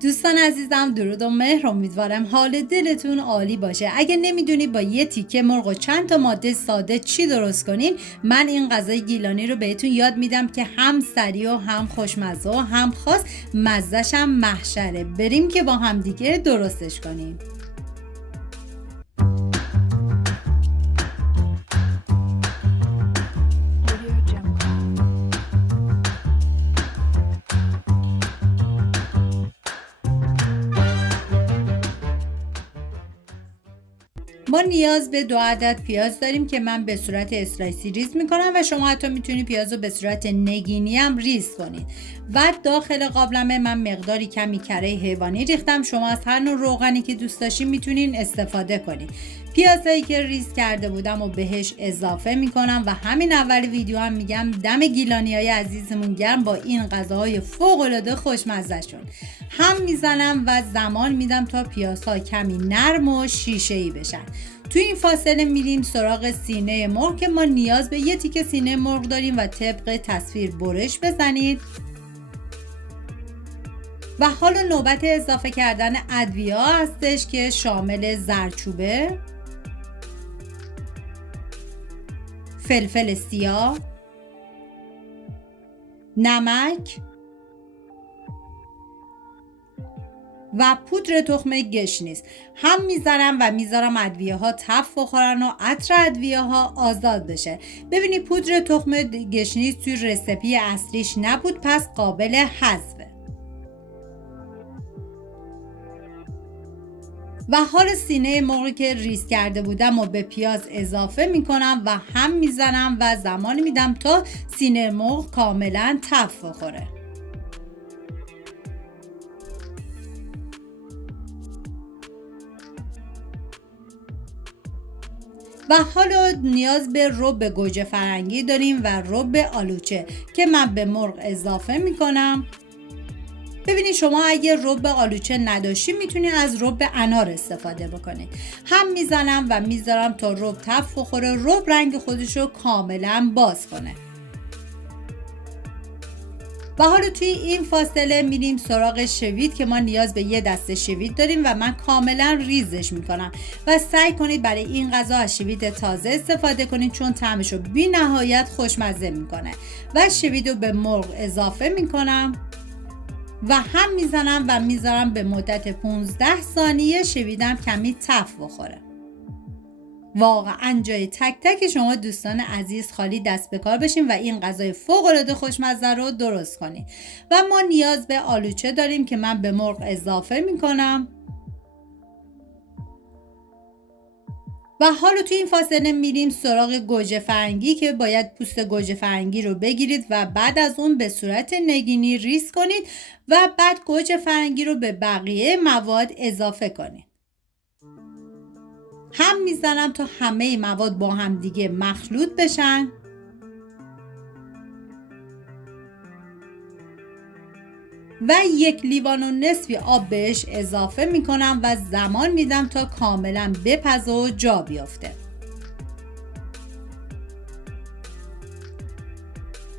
دوستان عزیزم، درود و مهر. امیدوارم حال دلتون عالی باشه. اگه نمیدونی با یه تیکه مرغ و چند تا ماده ساده چی درست کنین، من این غذای گیلانی رو بهتون یاد میدم که هم سریع و هم خوشمزه و هم خاص، مزه‌ش هم محشره. بریم که با هم دیگه درستش کنیم. ما نیاز به 2 عدد پیاز داریم که من به صورت اسلایسی ریز میکنم و شما حتی میتونید پیاز رو به صورت نگینی هم ریز کنید. و داخل قابلمه من مقداری کمی کره حیوانی ریختم. شما از هر نوع روغنی که دوست داشتین میتونین استفاده کنید. پیازایی که ریز کرده بودم و بهش اضافه میکنم و همین اول ویدیو هم میگم دم گیلانیای عزیزمون گرم با این غذاهای فوق العاده خوشمزه شون. هم میزنم و زمان میدم تا پیازها کمی نرم و شیشه‌ای بشن. تو این فاصله میریم سراغ سینه مرغ که ما نیاز به یه تیکه سینه مرغ داریم و طبق تصویر برش بزنید. و حالا نوبت اضافه کردن ادویه هستش که شامل زردچوبه، فلفل سیاه، نمک و پودر تخم گشنیز. هم میذارم و میذارم ادویه ها تف بخورن و عطر ادویه ها آزاد بشه. ببینید پودر تخم گشنیز توی رسیپی اصلیش نبود، پس قابل حذفه. و حال سینه مرغی که ریز کرده بودم و به پیاز اضافه میکنم و هم میزنم و زمان میدم تا سینه مرغ کاملا تف بخوره. و حالا نیاز به رب گوجه فرنگی داریم و رب آلوچه که من به مرغ اضافه میکنم. ببینید شما اگه رب آلوچه نداشتید میتونید از رب انار استفاده بکنید. هم میزنم و میذارم تا رب تف بخوره، رب رنگ خودش رو کاملا باز کنه. و حالا توی این فاصله میریم سراغ شوید که ما نیاز به یه دسته شوید داریم و من کاملا ریزش میکنم و سعی کنید برای این غذا از شوید تازه استفاده کنید چون طعمش رو بی نهایت خوشمزه میکنه. و شوید رو به مرغ اضافه میکنم و هم میزنم و میذارم به مدت 15 ثانیه شویدم کمی تف بخوره. واقعا جای تک تک شما دوستان عزیز خالی دست به کار بشین و این غذای فوق العاده خوشمزه رو درست کنید. و ما نیاز به آلوچه داریم که من به مرغ اضافه میکنم. و حالا توی این فاصله میریم سراغ گوجه فرنگی که باید پوست گوجه فرنگی رو بگیرید و بعد از اون به صورت نگینی ریز کنید و بعد گوجه فرنگی رو به بقیه مواد اضافه کنید. هم میزنم تا همه مواد با هم دیگه مخلوط بشن. و 1 لیوان و نصفی آب بهش اضافه میکنم و زمان میدم تا کاملا بپزه و جا بیافته.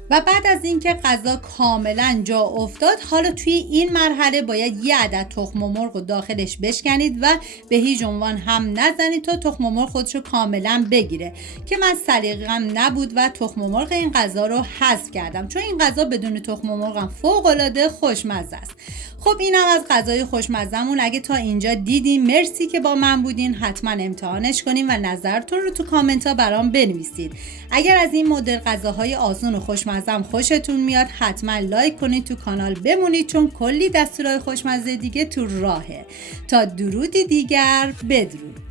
و بعد از اینکه غذا کاملا جا افتاد، حالا توی این مرحله باید 1 عدد تخم مرغ رو داخلش بشکنید و به هیچ عنوان هم نزنید تا تخم مرغ خودش رو کاملا بگیره که من سلیقه‌ام نبود و تخم مرغ این غذا رو حذف کردم چون این غذا بدون تخم مرغ هم فوق العاده خوشمزه است. خب اینم از غذای خوشمزه‌مون. اگه تا اینجا دیدین مرسی که با من بودین. حتما امتحانش کنین و نظرتون رو تو کامنت ها برام بنویسید. اگر از این مدل غذاهای آسون و خوشمزه خوشتون میاد حتما لایک کنید، تو کانال بمونید چون کلی دستورای خوشمزه دیگه تو راهه. تا درودی دیگر، بدرود.